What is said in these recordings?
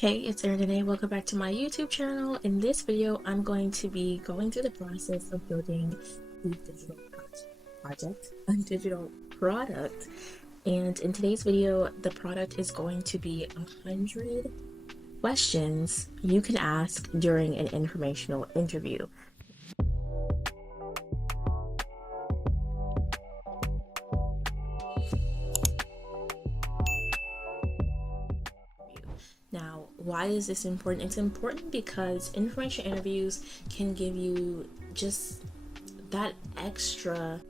Hey, it's Erin today. Welcome back to my YouTube channel. In this video, I'm going to be going through the process of building a a digital product. And in today's video, the product is going to be 100 questions you can ask during an informational interview. Now, why is this important? It's important because information interviews can give you just that extra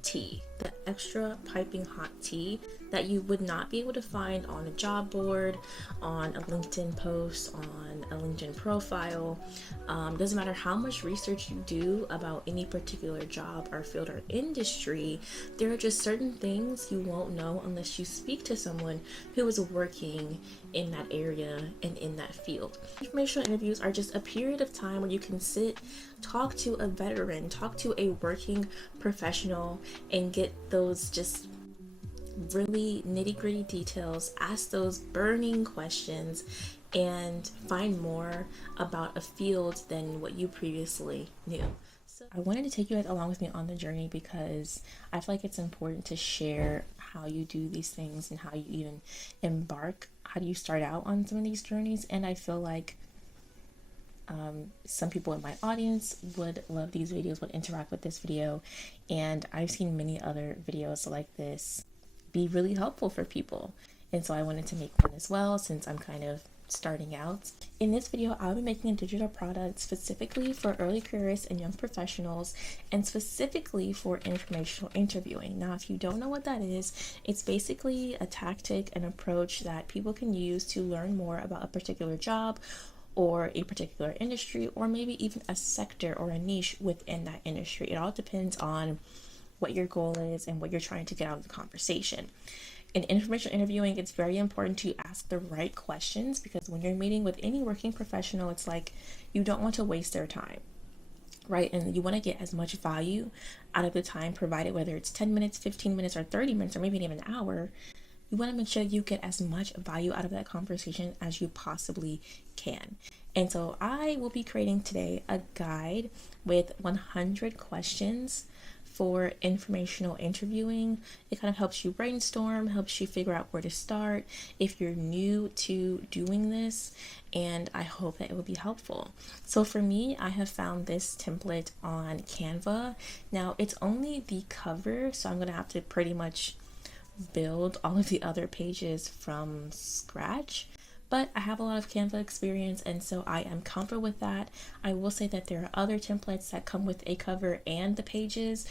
tea, the extra piping hot tea that you would not be able to find on a job board, on a LinkedIn post, on a LinkedIn profile. Doesn't matter how much research you do about any particular job or field or industry, there are just certain things you won't know unless you speak to someone who is working in that area and in that field. Informational interviews are just a period of time where you can sit, talk to a veteran, talk to a working professional, and get those just really nitty-gritty details, ask those burning questions, and find more about a field than what you previously knew. So I wanted to take you guys along with me on the journey because I feel like it's important to share how you do these things and how you even embark, how do you start out on some of these journeys. And I feel like some people in my audience would love these videos, would interact with this video, and I've seen many other videos like this be really helpful for people, and so I wanted to make one as well since I'm kind of starting out. In this video, I'll be making a digital product specifically for early careerists and young professionals, and specifically for informational interviewing. Now, if you don't know what that is, it's basically a tactic, an approach that people can use to learn more about a particular job or a particular industry, or maybe even a sector or a niche within that industry. It all depends on what your goal is and what you're trying to get out of the conversation. In information interviewing, it's very important to ask the right questions because when you're meeting with any working professional, it's like you don't want to waste their time, right? And you want to get as much value out of the time provided, whether it's 10 minutes, 15 minutes, or 30 minutes, or maybe even an hour. You want to make sure you get as much value out of that conversation as you possibly can. And so I will be creating today a guide with 100 questions for informational interviewing. It kind of helps you brainstorm, helps you figure out where to start if you're new to doing this, and I hope that it will be helpful. So for me, I have found this template on Canva. Now it's only the cover, so I'm going to have to pretty much build all of the other pages from scratch, but I have a lot of Canva experience, and so I am comfortable with that. I will say that there are other templates that come with a cover and the pages.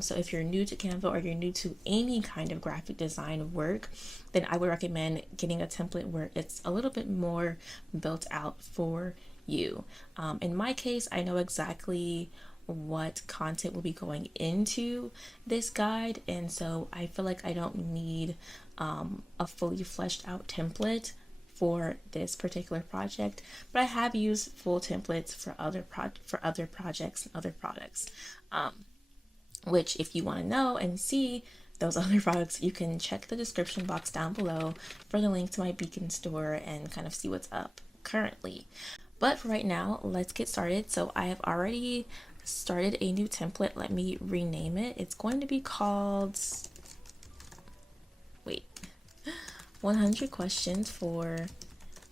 So if you're new to Canva or you're new to any kind of graphic design work, then I would recommend getting a template where it's a little bit more built out for you. In my case, I know exactly what content will be going into this guide, and so I feel like I don't need a fully fleshed out template for this particular project, but I have used full templates for other projects and other products, which if you want to know and see those other products, you can check the description box down below for the link to my Beacon store and kind of see what's up currently. But for right now, let's get started. So I have already started a new template. Let me rename it. It's going to be called 100 questions for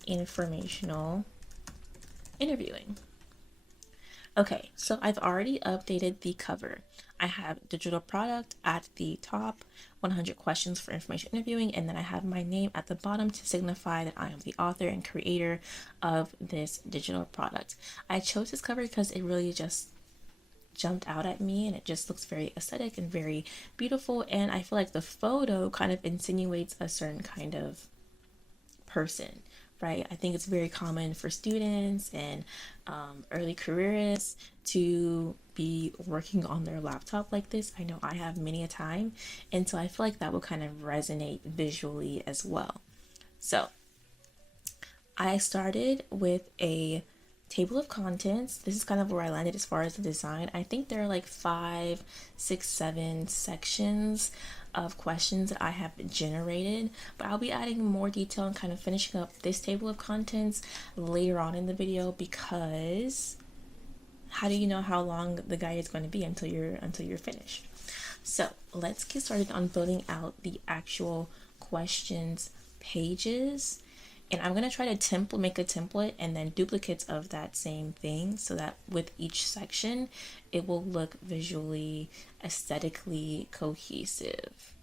informational interviewing. Okay, so I've already updated the cover. I have digital product at the top, 100 questions for information interviewing, and then I have my name at the bottom to signify that I am the author and creator of this digital product. I chose this cover because it really just jumped out at me, and it just looks very aesthetic and very beautiful, and I feel like the photo kind of insinuates a certain kind of person, right? I think it's very common for students and early careerists to be working on their laptop like this. I know I have many a time, and so I feel like that will kind of resonate visually as well. So I started with a table of contents. This is kind of where I landed as far as the design. I think there are like 5, 6, 7 sections of questions that I have generated, but I'll be adding more detail and kind of finishing up this table of contents later on in the video, because how do you know how long the guide is going to be until you're finished? So let's get started on building out the actual questions pages. And I'm going to try to make a template and then duplicates of that same thing, so that with each section it will look visually, aesthetically cohesive.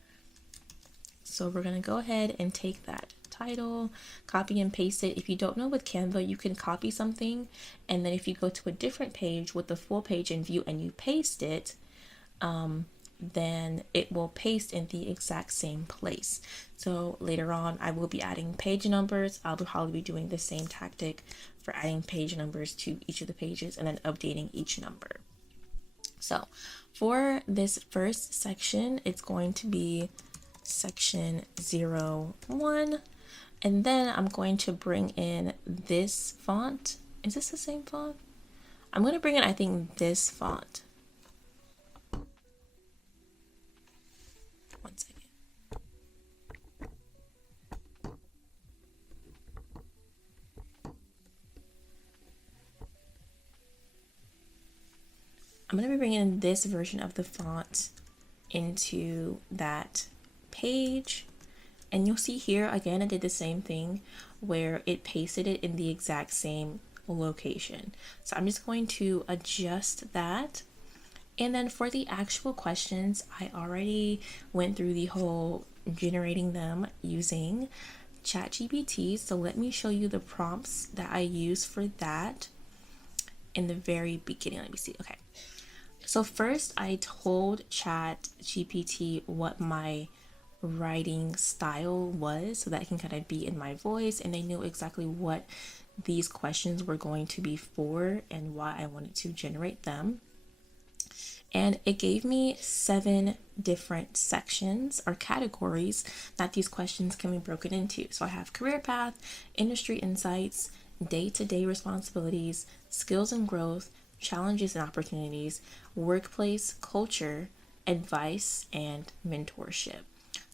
So we're going to go ahead and take that title, copy and paste it. If you don't know with Canva, you can copy something, and then if you go to a different page with the full page in view and you paste it, then it will paste in the exact same place. So later on, I will be adding page numbers. I'll probably be doing the same tactic for adding page numbers to each of the pages and then updating each number. So for this first section, it's going to be section 01. And then I'm going to bring in this font. Is this the same font? I'm going to bring in, I think, this font. One second. I'm going to be bringing in this version of the font into that page. And you'll see here, again, I did the same thing where it pasted it in the exact same location. So I'm just going to adjust that. And then for the actual questions, I already went through the whole generating them using ChatGPT. So let me show you the prompts that I use for that in the very beginning. Let me see. Okay. So first I told ChatGPT what my writing style was, so that it can kind of be in my voice, and they knew exactly what these questions were going to be for and why I wanted to generate them. And it gave me 7 different sections or categories that these questions can be broken into. So I have career path, industry insights, day-to-day responsibilities, skills and growth, challenges and opportunities, workplace culture, advice, and mentorship.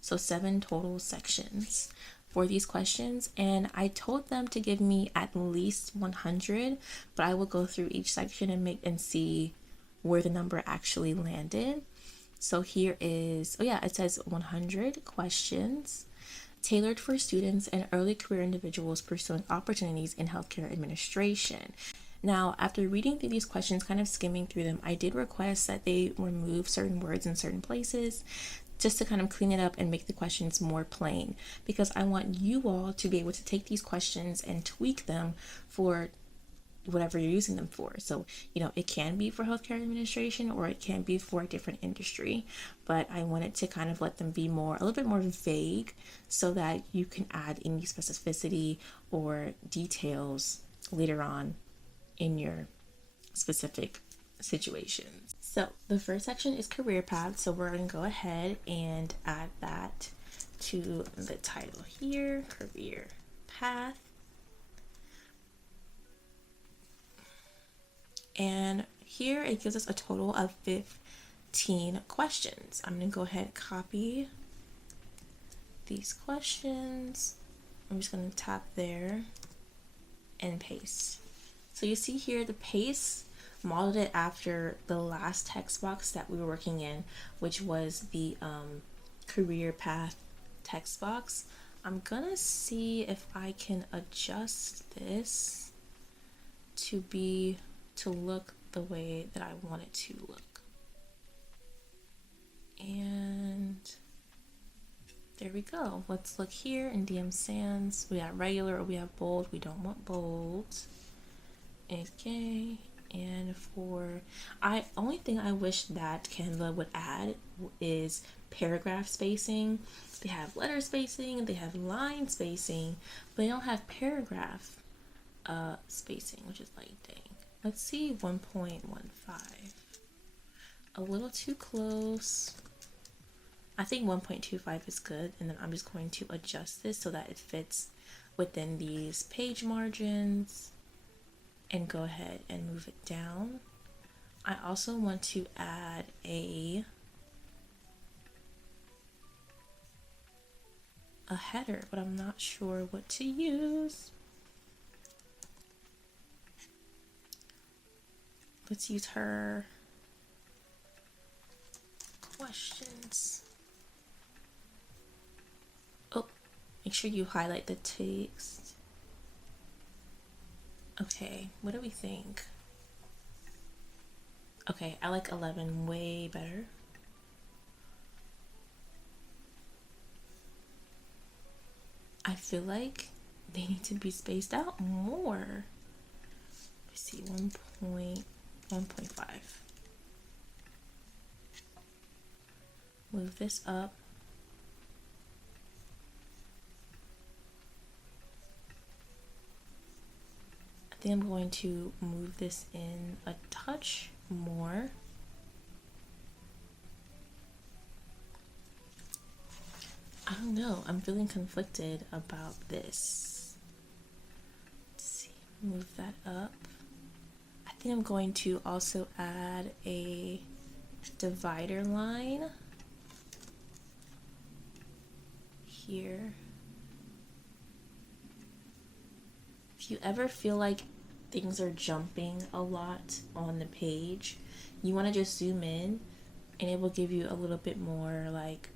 So 7 total sections for these questions, and I told them to give me at least 100, but I will go through each section and see where the number actually landed. So here is, it says 100 questions tailored for students and early career individuals pursuing opportunities in healthcare administration. Now, after reading through these questions, kind of skimming through them, I did request that they remove certain words in certain places, just to kind of clean it up and make the questions more plain, because I want you all to be able to take these questions and tweak them for whatever you're using them for. So, it can be for healthcare administration or it can be for a different industry, but I wanted to kind of let them be a little bit more vague, so that you can add any specificity or details later on in your specific situations. So the first section is career path. So we're going to go ahead and add that to the title here, career path. And here it gives us a total of 15 questions. I'm going to go ahead and copy these questions. I'm just going to tap there and paste. So you see here the paste modeled it after the last text box that we were working in, which was the career path text box. I'm gonna see if I can adjust this to look the way that I want it to look. And there we go. Let's look here in DM Sans. We have regular or we have bold. We don't want bold. Okay. And only thing I wish that Canva would add is paragraph spacing. They have letter spacing, they have line spacing, but they don't have paragraph spacing, which is like, dang. Let's see 1.15. A little too close. I think 1.25 is good, and then I'm just going to adjust this so that it fits within these page margins. and go ahead and move it down. I also want to add a header, but I'm not sure what to use. Let's use her questions. Oh, make sure you highlight the text. Okay, what do we think? Okay, I like 11 way better. I feel like they need to be spaced out more. Let's see, 1.5. Move this up. I think I'm going to move this in a touch more. I don't know, I'm feeling conflicted about this. Let's see, move that up. I think I'm going to also add a divider line here. If you ever feel like things are jumping a lot on the page, you want to just zoom in and it will give you a little bit more, like,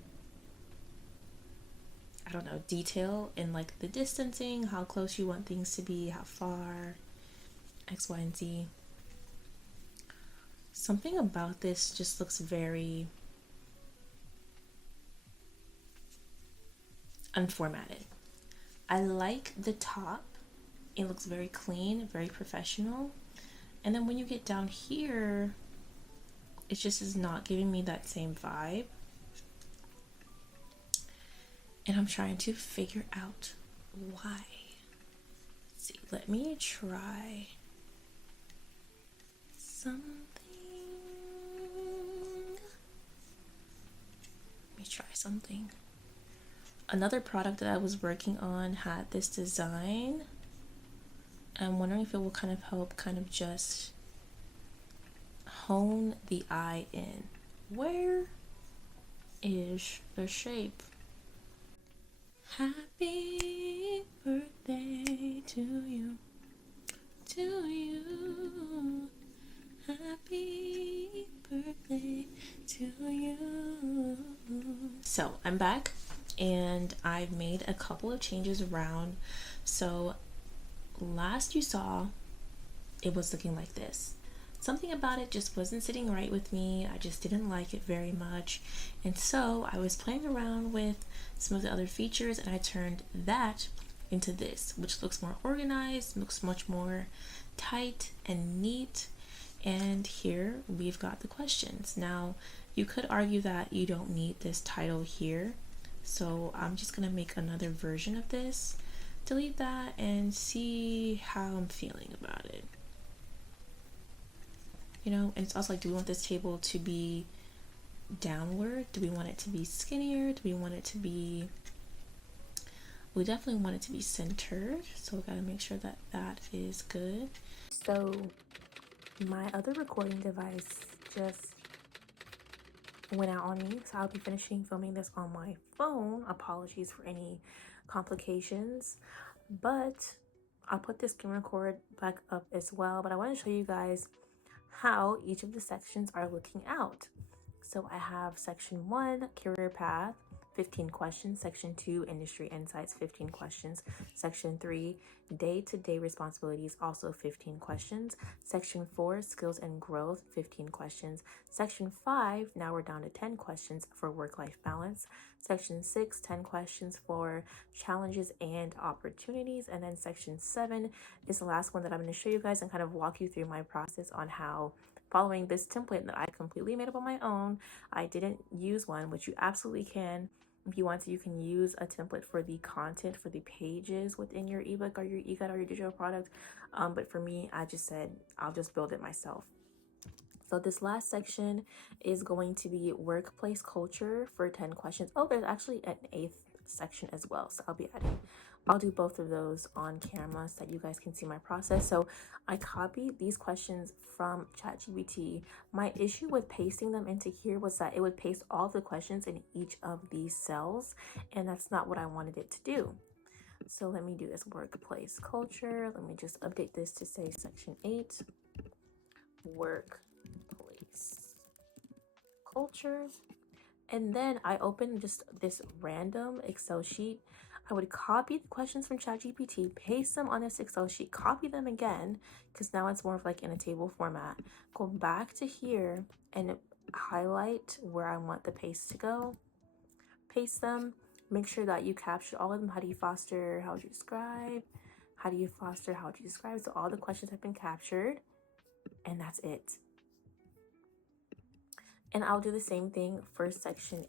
I don't know, detail in like the distancing, how close you want things to be, how far, X, Y, and Z. Something about this just looks very unformatted. I like the top. It looks very clean, very professional. And then when you get down here, it just is not giving me that same vibe. And I'm trying to figure out why. Let's see, let me try something. Let me try something. Another product that I was working on had this design. I'm wondering if it will kind of help kind of just hone the eye in. Where is the shape? Happy birthday to you, happy birthday to you. So I'm back and I've made a couple of changes around. So last you saw, it was looking like this. Something about it just wasn't sitting right with me. I just didn't like it very much. And so I was playing around with some of the other features and I turned that into this, which looks more organized, looks much more tight and neat. And here we've got the questions. Now, you could argue that you don't need this title here. So I'm just gonna make another version of this, delete that, and see how I'm feeling about it. You know, and it's also like, do we want this table to be downward? Do we want it to be skinnier? Do we want it to be, we definitely want it to be centered. So we gotta make sure that that is good. So my other recording device just went out on me. So I'll be finishing filming this on my phone. Apologies for any complications, but I'll put this screen record back up as well. But I want to show you guys how each of the sections are looking out. So I have section 1, career path, 15 questions. Section 2, industry insights, 15 questions. Section 3, day-to-day responsibilities, also 15 questions. Section 4, skills and growth, 15 questions. Section 5, now we're down to 10 questions for work-life balance. Section 6, 10 questions for challenges and opportunities. And then section 7 is the last one that I'm going to show you guys and kind of walk you through my process on how, following this template that I completely made up on my own. I didn't use one, which you absolutely can. If you want to, you can use a template for the content, for the pages within your ebook or your e-guide or your digital product. But for me, I just said, I'll just build it myself. So this last section is going to be workplace culture for 10 questions. Oh, there's actually an 8th section as well. So I'll be adding I'll do both of those on camera so that you guys can see my process. So I copied these questions from ChatGPT. My issue with pasting them into here was that it would paste all the questions in each of these cells, and that's not what I wanted it to do. So let me do this. Workplace culture. Let me just update this to say section 8, workplace culture. And then I opened just this random Excel sheet. I would copy the questions from ChatGPT, paste them on this Excel sheet, copy them again, because now it's more of like in a table format. Go back to here and highlight where I want the paste to go. Paste them. Make sure that you capture all of them. How do you foster? How would you describe? How do you foster? How would you describe? So all the questions have been captured, and that's it. And I'll do the same thing for section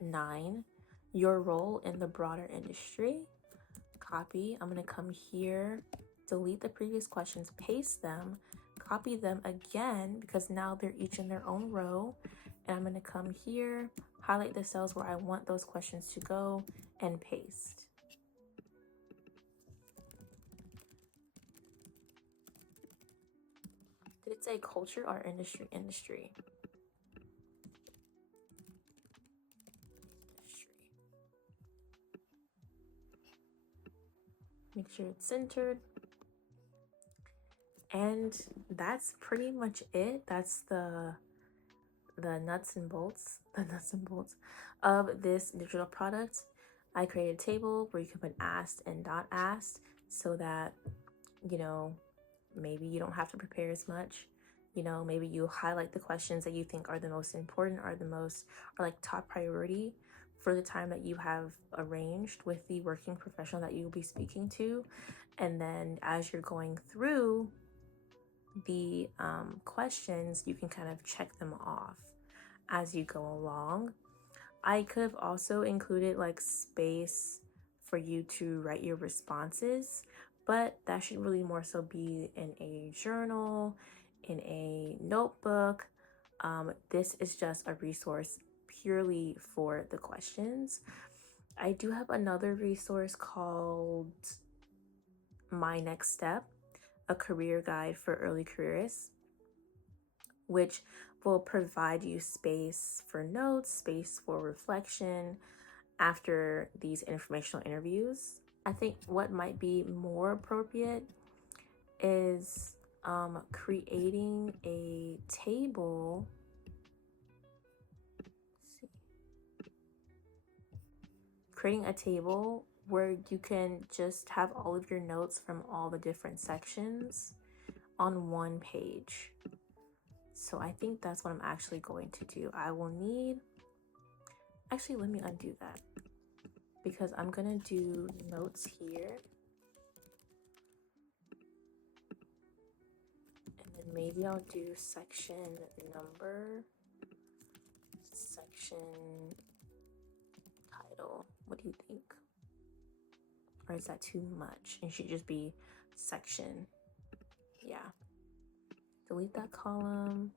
9, your role in the broader industry. Copy. I'm going to come here, delete the previous questions, paste them, copy them again because now they're each in their own row. And I'm going to come here, highlight the cells where I want those questions to go, and paste. Did it say culture or industry? Industry. Make sure it's centered. And that's pretty much it. That's the nuts and bolts of this digital product. I created a table where you can put asked and not asked so that, you know, maybe you don't have to prepare as much. You know, maybe you highlight the questions that you think are the most important, are like top priority for the time that you have arranged with the working professional that you'll be speaking to. And then as you're going through the questions, you can kind of check them off as you go along. I could have also included like space for you to write your responses, but that should really more so be in a journal, in a notebook. This is just a resource purely for the questions. I do have another resource called My Next Step, a career guide for early careerists, which will provide you space for notes, space for reflection after these informational interviews. I think what might be more appropriate is creating a table. Creating a table where you can just have all of your notes from all the different sections on one page. So I think that's what I'm actually going to do. I will need, actually, let me undo that because I'm gonna do notes here. And then maybe I'll do section number, section title. What do you think? Or is that too much? It should just be section. Yeah. Delete that column.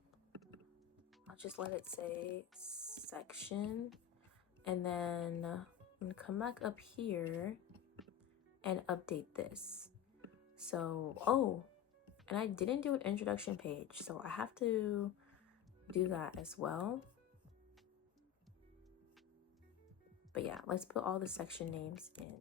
I'll just let it say section. And then I'm gonna come back up here and update this. So, oh, and I didn't do an introduction page, so I have to do that as well. But yeah, let's put all the section names in.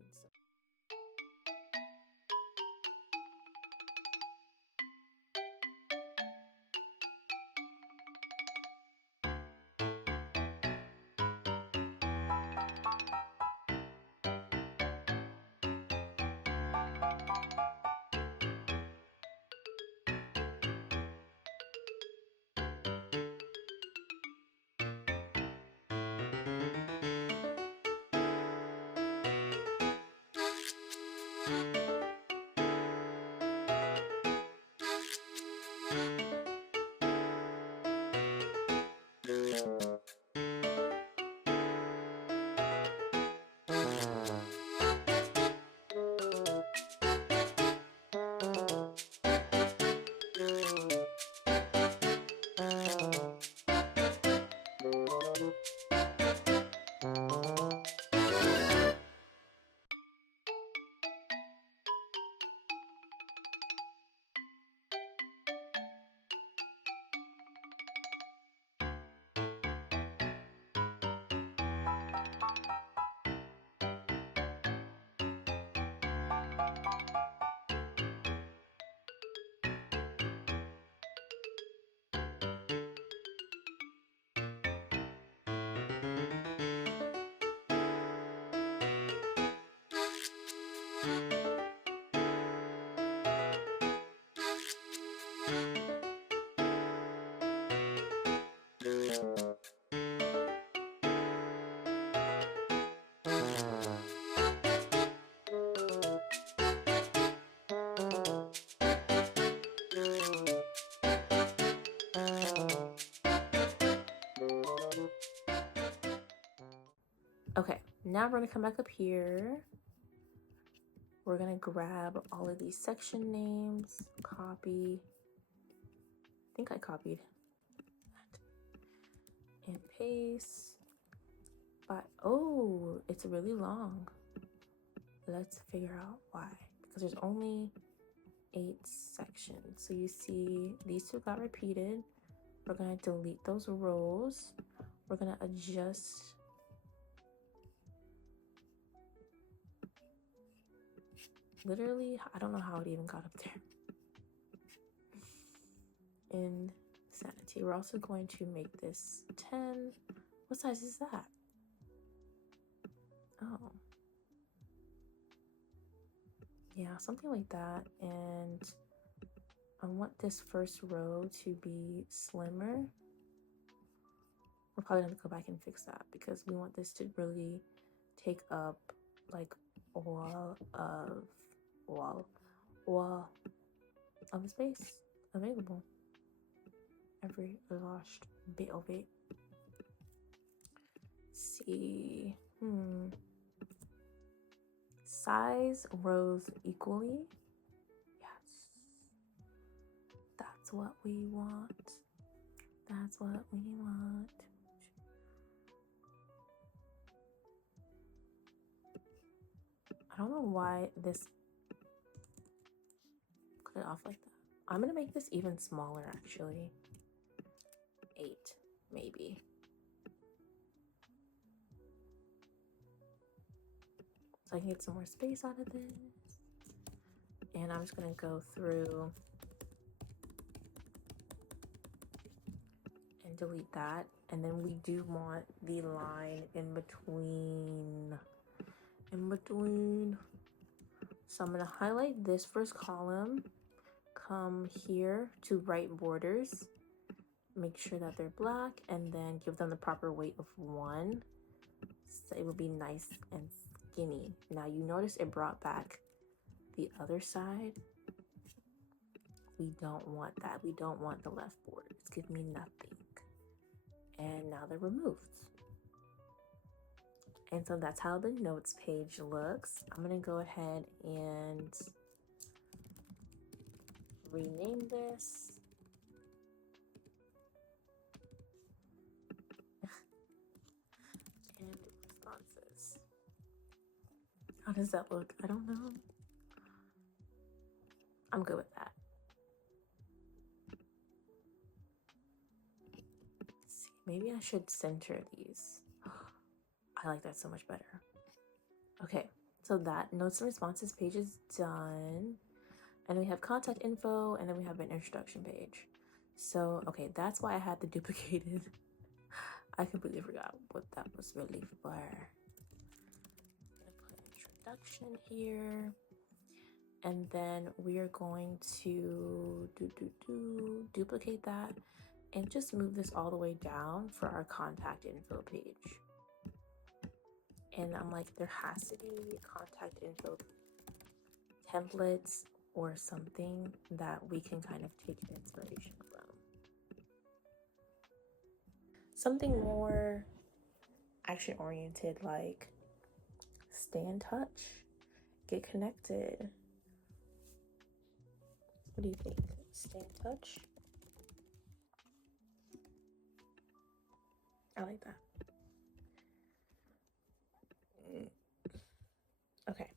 Okay, now we're gonna come back up here. We're gonna grab all of these section names, copy. I think I copied that. And paste. But oh, it's really long. Let's figure out why. Because there's only 8 sections. So you see these 2 got repeated. We're gonna delete those rows. We're gonna adjust literally, I don't know how it even got up there. Insanity. We're also going to make this 10. What size is that? Oh. Yeah, something like that. And I want this first row to be slimmer. We're probably gonna go back and fix that because we want this to really take up like all of the space available. Every last bit of it. Let's see. Size rows equally. Yes. That's what we want. That's what we want. I don't know why this cut it off like that. I'm gonna make this even smaller actually. 8, maybe. So I can get some more space out of this. And I'm just gonna go through and delete that. And then we do want the line in between. So I'm gonna highlight this first column, come here to right borders, make sure that they're black, and then give them the proper weight of 1. So it will be nice and skinny. Now you notice it brought back the other side. We don't want that. We don't want the left borders. Give me nothing. And now they're removed. And so that's how the notes page looks. I'm gonna go ahead and rename this. And responses. How does that look? I don't know. I'm good with that. Let's see, maybe I should center these. I like that so much better. Okay, so that notes and responses page is done. And we have contact info, and then we have an introduction page. So, okay, that's why I had the duplicated. I completely forgot what that was really for. I'm gonna put introduction here. And then we are going to duplicate that and just move this all the way down for our contact info page. And I'm like, there has to be contact info templates or something that we can kind of take inspiration from. Something more action oriented, like stay in touch, get connected. What do you think? Stay in touch? I like that. Okay.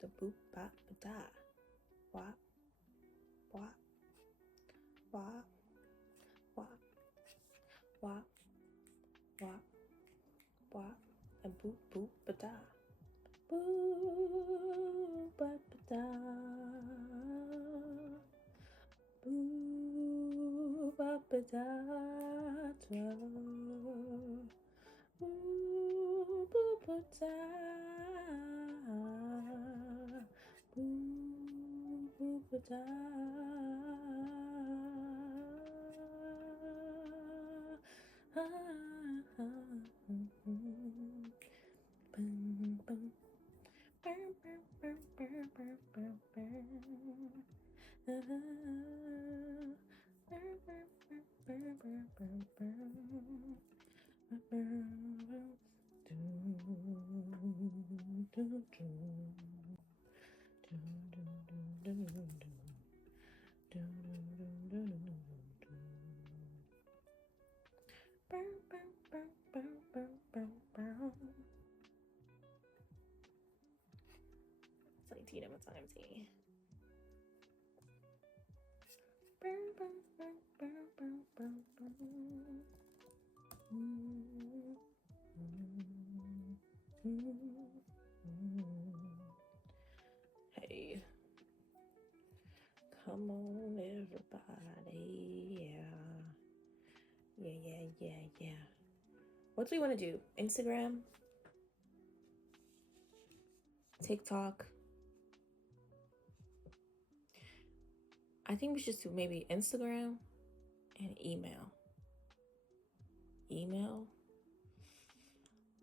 The boop bop da. Wop wop wop wop wop wop wop and boop boop ba da. Boop ba da. Boop ba da. Boop boop ba da. Boop boop ba da. Boom boom. Burr, burr, burr, burr, burr, burr, burr. Burr, burr, burr, burr, burr, burr, burr. Do, do, do. Do, do, do, do, do, do. Do, do, do, do, do, do. Burr, burr, burr, burr, burr, burr, burr. It's like Tina, what's on MT? Burr, burr, burr, burr, burr, burr, burr. Hey, come on, everybody. Yeah. What do we want to do? Instagram? TikTok? I think we should do maybe Instagram and email.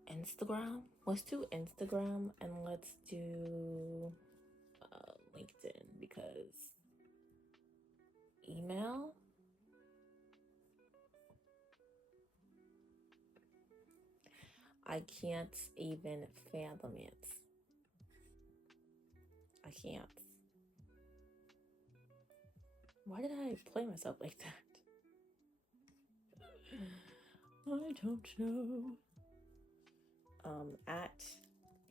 Instagram. Let's do Instagram and let's do LinkedIn, because email, I can't even fathom it. I can't. Why did I play myself like that? I don't know. At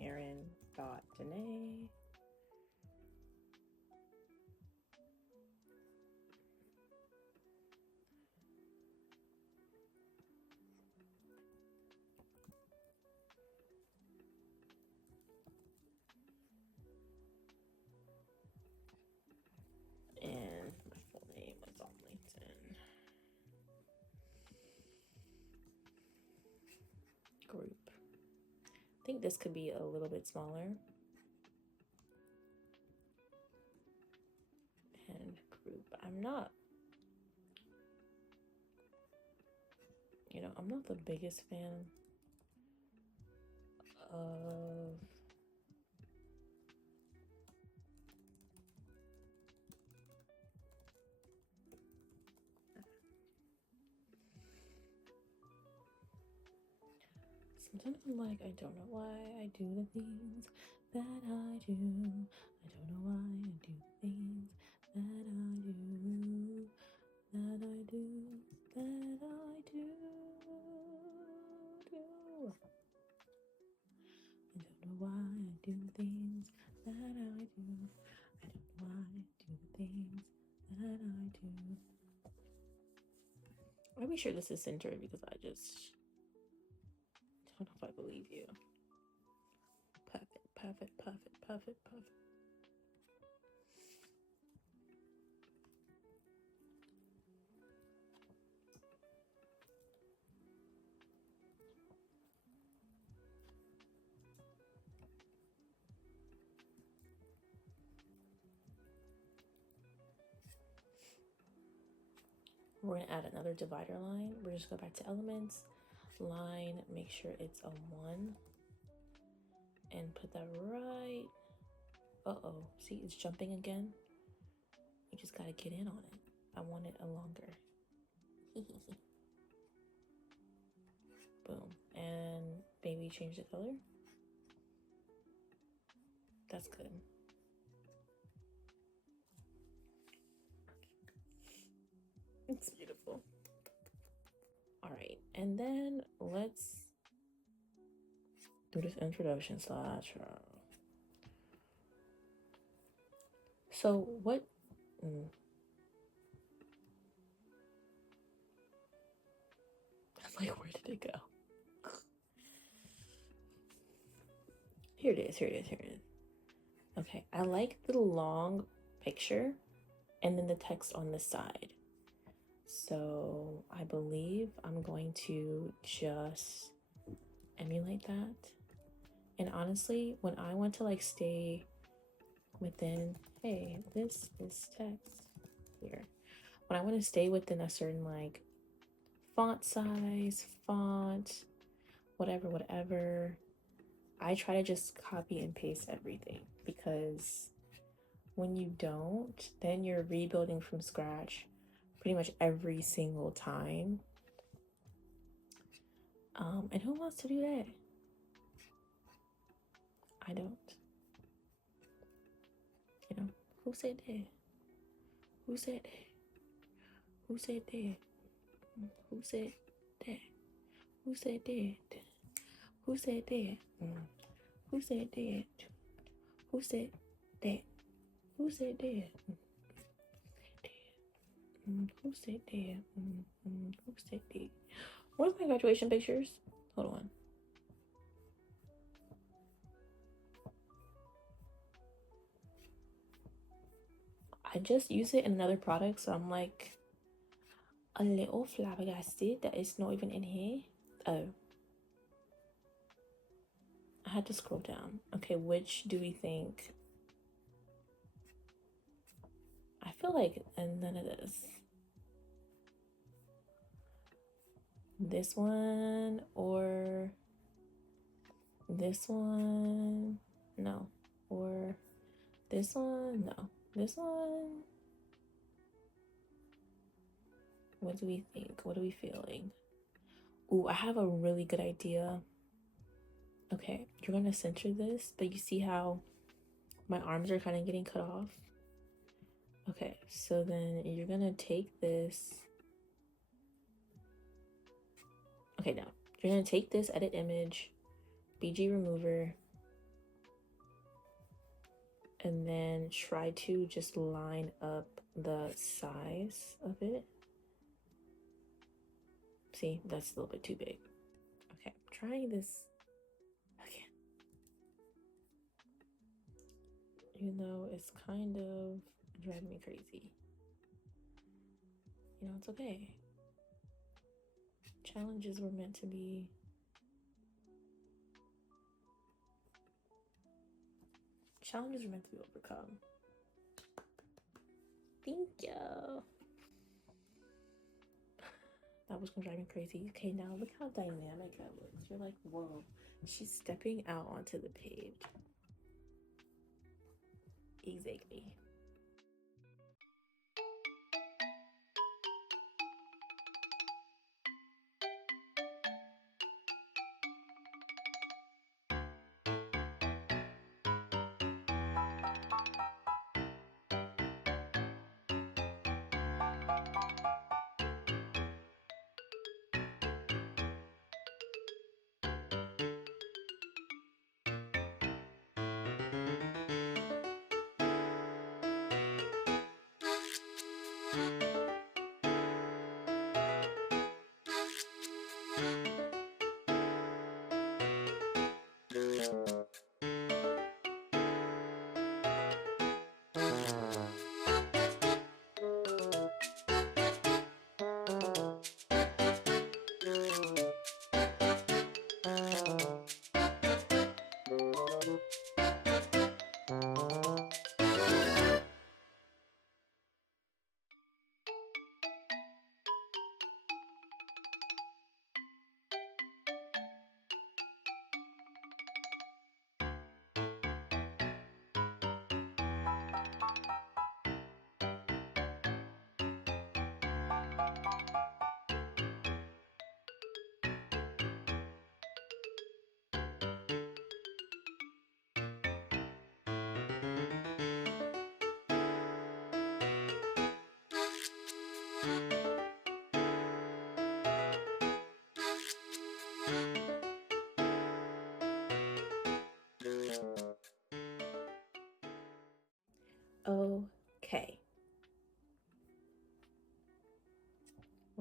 Erin.Danae. And my full name is on LinkedIn. Group. I think this could be a little bit smaller. And group. I'm not the biggest fan of sometimes I'm like, I don't know why I do the things that I do. I don't know why I do the things that I do. That I do. That I do. I don't know why I do the things that I do. I don't know why I do the things that I do. I'll be sure this is centered because I just don't know if I believe you. Perfect. We're going to add another divider line. We're just going to go back to elements, line, make sure it's a 1, and put that right. Uh-oh, see, it's jumping again. You just got to get in on it. I want it a longer. Boom. And maybe change the color. That's good. It's beautiful. All right, and then let's do this introduction slideshow. So what? I'm like, where did it go? Here it is. Here it is. Here it is. Okay, I like the long picture and then the text on the side. So I believe I'm going to just emulate that. And honestly, when I want to like stay within, hey, this is text here. When I want to stay within a certain like font size, font, whatever, I try to just copy and paste everything, because when you don't, then you're rebuilding from scratch pretty much every single time. And who wants to do that? I don't. You know, who said that? Who said that? Who said that? Who said that? Who said that? Who said that? Who said that? Who said that? Who said that? Who said that? Who said that? Where's my graduation pictures? Hold on. I just use it in another product, so I'm like a little flabbergasted that it's not even in here. Oh. I had to scroll down. Okay, which do we think? I feel like none of this. This one or this one? No. Or this one? No. This one? What do we think? What are we feeling? Ooh, I have a really good idea. Okay, you're gonna center this, but you see how my arms are kind of getting cut off? Okay, so then you're gonna take this. Okay, now you're gonna take this edit image, BG remover, and then try to just line up the size of it. See, that's a little bit too big. Okay, I'm trying this again. Even though it's kind of driving me crazy. You know, it's okay. Challenges were meant to be. Challenges were meant to be overcome. Thank you. That was gonna drive me crazy. Okay, now look how dynamic that looks. You're like, whoa, she's stepping out onto the page. Exactly.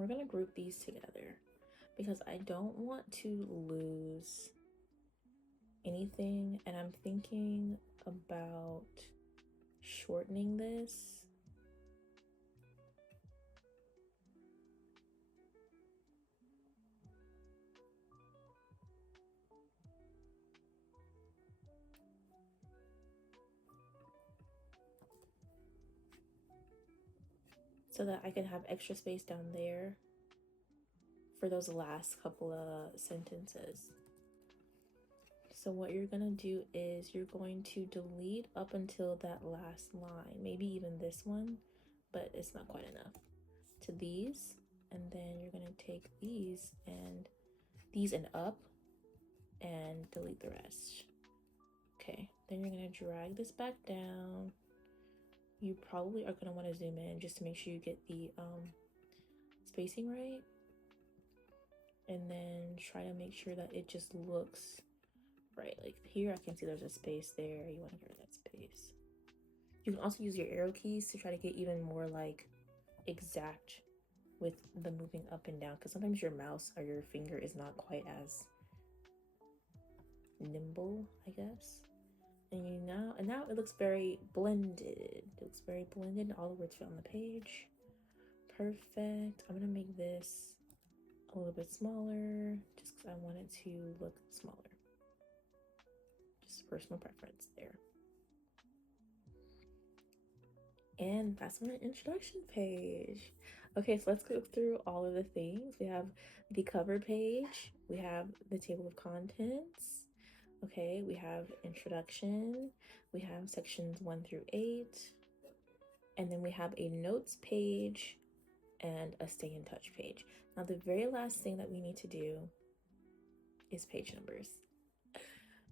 gonna group these together because I don't want to lose anything, and I'm thinking about shortening this. So that I can have extra space down there for those last couple of sentences. So what you're gonna do is you're going to delete up until that last line, maybe even this one, but it's not quite enough, to these, and then you're gonna take these and up and delete the rest. Okay, then you're gonna drag this back down. You probably are gonna want to zoom in just to make sure you get the spacing right, and then try to make sure that it just looks right. Like here I can see there's a space there. You want to get rid of that space. You can also use your arrow keys to try to get even more like exact with the moving up and down, because sometimes your mouse or your finger is not quite as nimble, I guess. And now it looks very blended. It looks very blended. All the words fit on the page. Perfect. I'm gonna make this a little bit smaller just because I want it to look smaller. Just personal preference there. And that's my introduction page. Okay, so let's go through all of the things. We have the cover page. We have the table of contents. Okay, we have introduction. We have sections 1 through 8. And then we have a notes page and a stay in touch page. Now, the very last thing that we need to do is page numbers.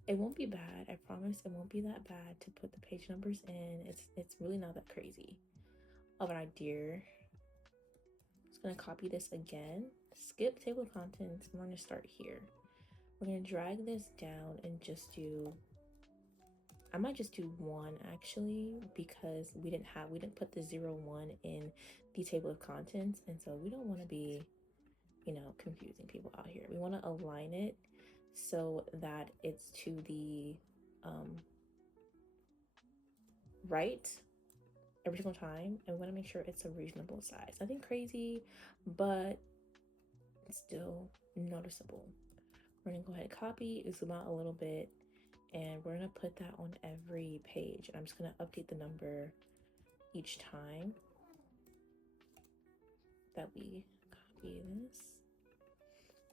It won't be bad. I promise it won't be that bad to put the page numbers in. It's really not that crazy of an idea. I'm just gonna copy this again, skip table of contents. I'm gonna start here. We're gonna drag this down and just do, I might just do 1 actually, because we didn't put the 0, 1 in the table of contents, and so we don't want to be, you know, confusing people out here. We want to align it so that it's to the right every single time, and we want to make sure it's a reasonable size. Nothing crazy, but it's still noticeable. We're gonna go ahead and copy, zoom out a little bit, and we're gonna put that on every page. And I'm just gonna update the number each time that we copy this.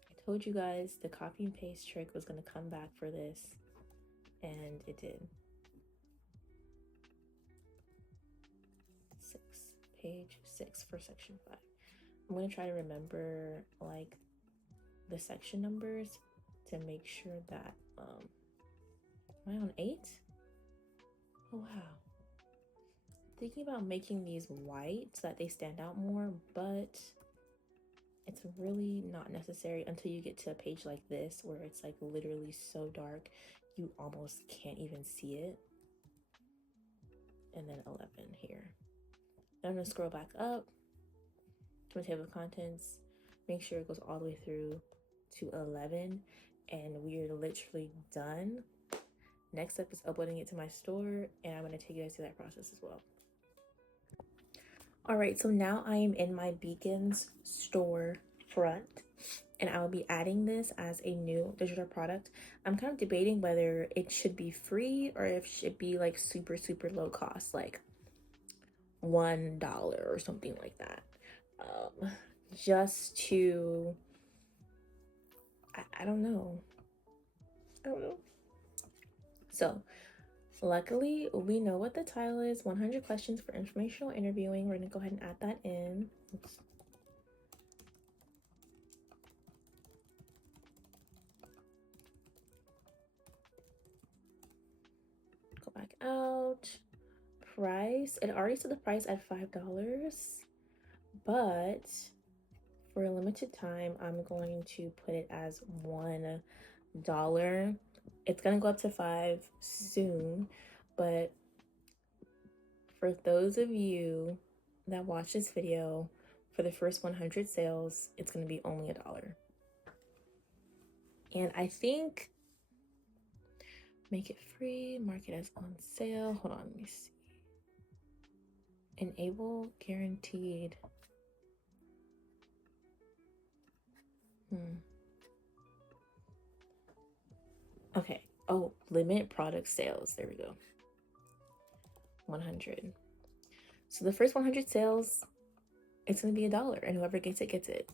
I told you guys the copy and paste trick was gonna come back for this, and it did. 6, page 6 for section 5. I'm gonna try to remember like the section numbers to make sure that am I on 8? Oh wow. Thinking about making these white so that they stand out more, but it's really not necessary until you get to a page like this where it's like literally so dark you almost can't even see it. And then 11 here. Then I'm gonna scroll back up to my table of contents, make sure it goes all the way through to 11, and we are literally done. Next up is uploading it to my store, and I'm going to take you guys through that process as well. All right, so now I am in my Beacons store front, and I will be adding this as a new digital product. I'm kind of debating whether it should be free or if it should be like super low cost, like $1 or something like that. Just to, I don't know. So luckily we know what the title is, 100 questions for informational interviewing. We're gonna go ahead and add that in. Oops. Go back out. Price, it already said the price at $5, but for a limited time I'm going to put it as $1. It's gonna go up to $5 soon, but for those of you that watch this video for the first 100 sales, it's going to be only $1. And I think make it free, mark it as on sale. Hold on, let me see. Enable guaranteed. Okay. Oh, limit product sales. There we go. 100. So the first 100 sales, it's going to be $1, and whoever gets it gets it.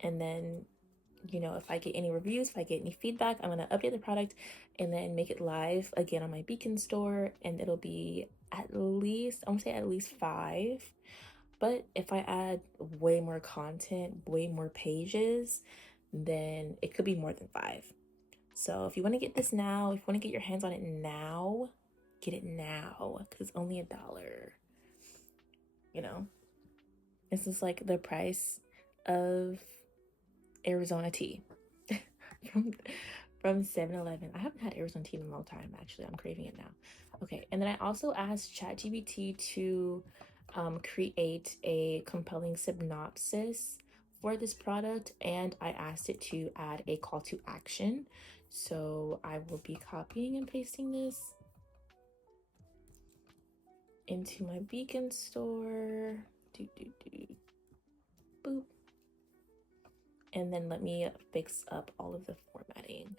And then, you know, if I get any reviews, if I get any feedback, I'm going to update the product and then make it live again on my Beacon store. And it'll be at least, I want to say at least 5. But if I add way more content, way more pages, then it could be more than 5. So if you want to get this now, if you want to get your hands on it now, get it now, because it's only $1. You know, this is like the price of Arizona tea from 7-Eleven. I haven't had Arizona tea in a long time, actually. I'm craving it now. Okay, and then I also asked ChatGPT to create a compelling synopsis for this product, and I asked it to add a call to action. So I will be copying and pasting this into my Beacon store. Boop. And then let me fix up all of the formatting.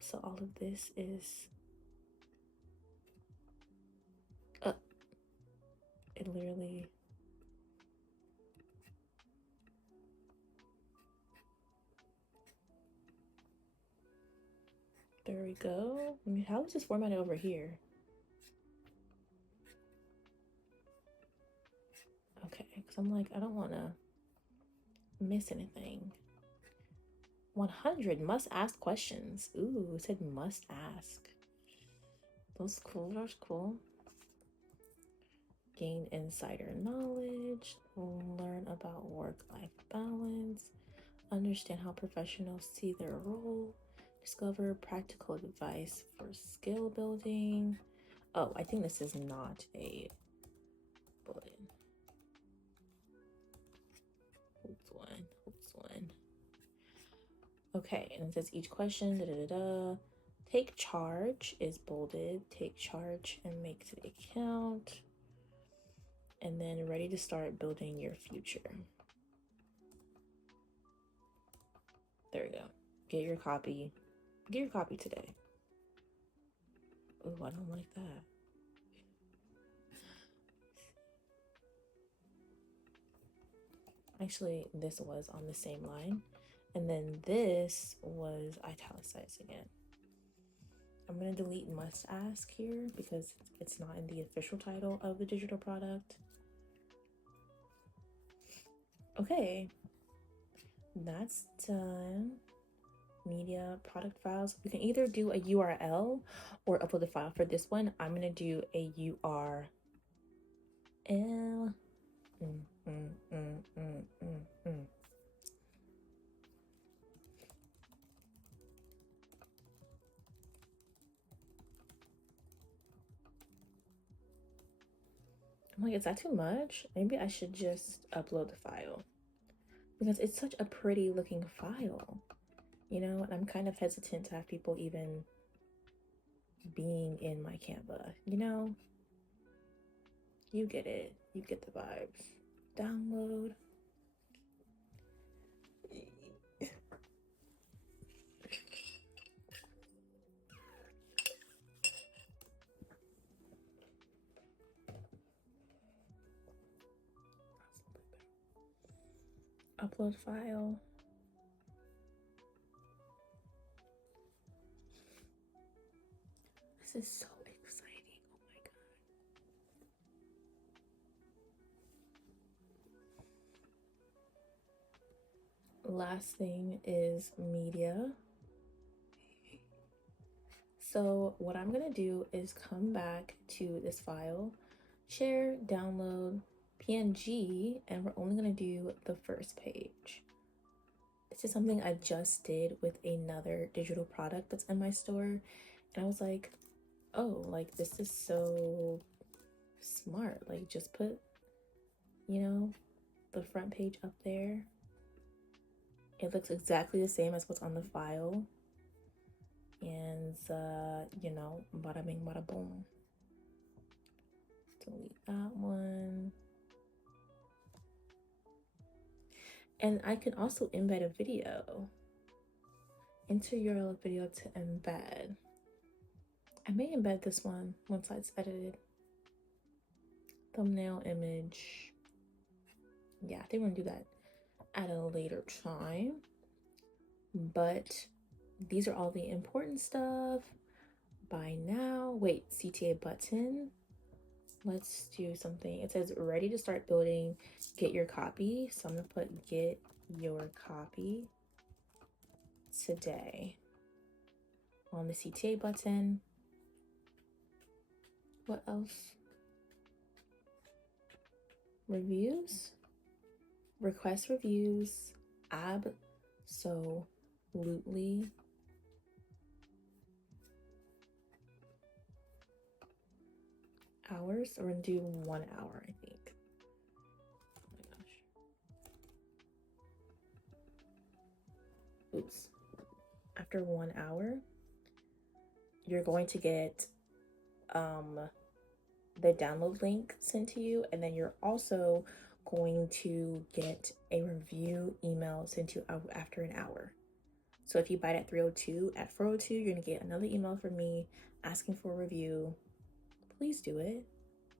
So all of this is up. It literally. There we go. I mean, how is this formatted over here? Okay, because I'm like, I don't want to miss anything. 100 must ask questions. Ooh, it said must ask. Those cool. That's cool. Gain insider knowledge. Learn about work-life balance. Understand how professionals see their role. Discover practical advice for skill building. Oh, I think this is not a bullet. Oops, one. Okay, and it says each question, Take charge is bolded. Take charge and make the account. And then ready to start building your future. There we go. Get your copy. Get your copy today. Oh, I don't like that. Actually, this was on the same line. And then this was italicized again. I'm going to delete must ask here because it's not in the official title of the digital product. Okay, that's done. Media product files. You can either do a URL or upload the file. For this one, I'm going to do a URL. I'm like, is that too much? Maybe I should just upload the file because it's such a pretty looking file, you know, and I'm kind of hesitant to have people even being in my Canva, you know? You get it. You get the vibes. Download. Upload file. This is so exciting. Oh my God. Last thing is media. So what I'm gonna do is come back to this file, share, download, PNG, and we're only gonna do the first page. This is something I just did with another digital product that's in my store. And I was like, oh, like this is so smart. Like just put, you know, the front page up there. It looks exactly the same as what's on the file. And, you know, bada bing, bada boom. Delete that one. And I can also embed a video. Enter URL video to embed. I may embed this one once it's edited. Thumbnail image. Yeah, I think we're gonna do that at a later time. But these are all the important stuff. By now, wait, CTA button. Let's do something. It says ready to start building, get your copy. So I'm gonna put get your copy today on the CTA button. What else? Reviews, request reviews, absolutely. Hours, we're gonna do 1 hour, I think. Oh my gosh. Oops. After 1 hour, you're going to get the download link sent to you, and then you're also going to get a review email sent to you after an hour. So if you buy it at 3:02, at 4:02 you're gonna get another email from me asking for a review. Please do it.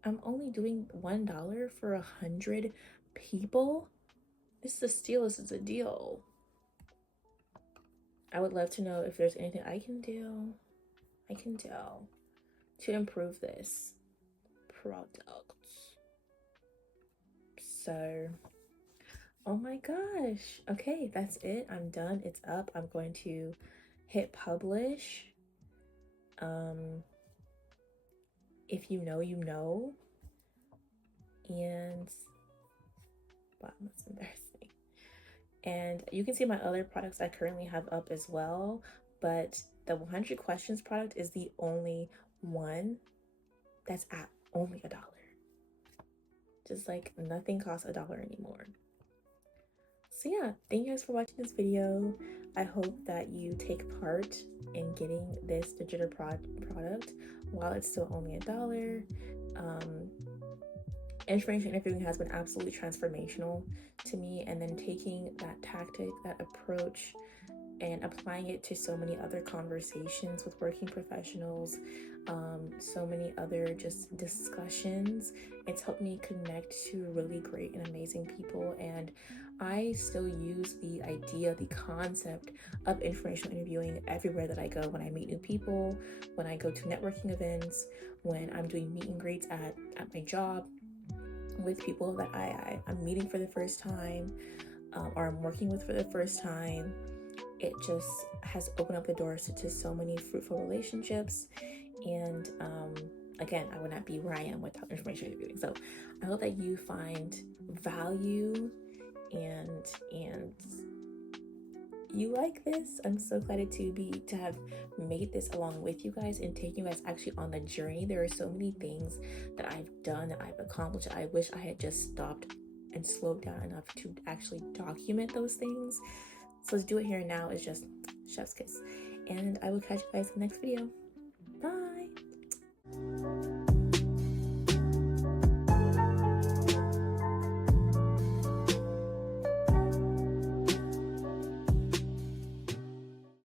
I'm only doing $1 for 100 people. This is a steal. This is a deal. I would love to know if there's anything I can do to improve this product. So, oh my gosh. Okay, that's it. I'm done. It's up. I'm going to hit publish. If you know, you know. And wow, that's embarrassing. And you can see my other products I currently have up as well, but the 100 questions product is the only one that's at only $1. Just like nothing costs $1 anymore. So yeah, thank you guys for watching this video. I hope that you take part in getting this digital product while it's still only $1. Information interviewing has been absolutely transformational to me, and then taking that tactic, that approach, and applying it to so many other conversations with working professionals, so many other just discussions. It's helped me connect to really great and amazing people, and I still use the idea, the concept of informational interviewing everywhere that I go. When I meet new people, when I go to networking events, when I'm doing meet and greets at my job with people that I'm meeting for the first time, or I'm working with for the first time. It just has opened up the doors to so many fruitful relationships. And again, I would not be where I am without information interviewing. So I hope that you find value and you like this. I'm so excited to have made this along with you guys and taking you guys actually on the journey. There are so many things that I've done, that I've accomplished. I wish I had just stopped and slowed down enough to actually document those things. So let's do it here and now. Is just chef's kiss. And I will catch you guys in the next video.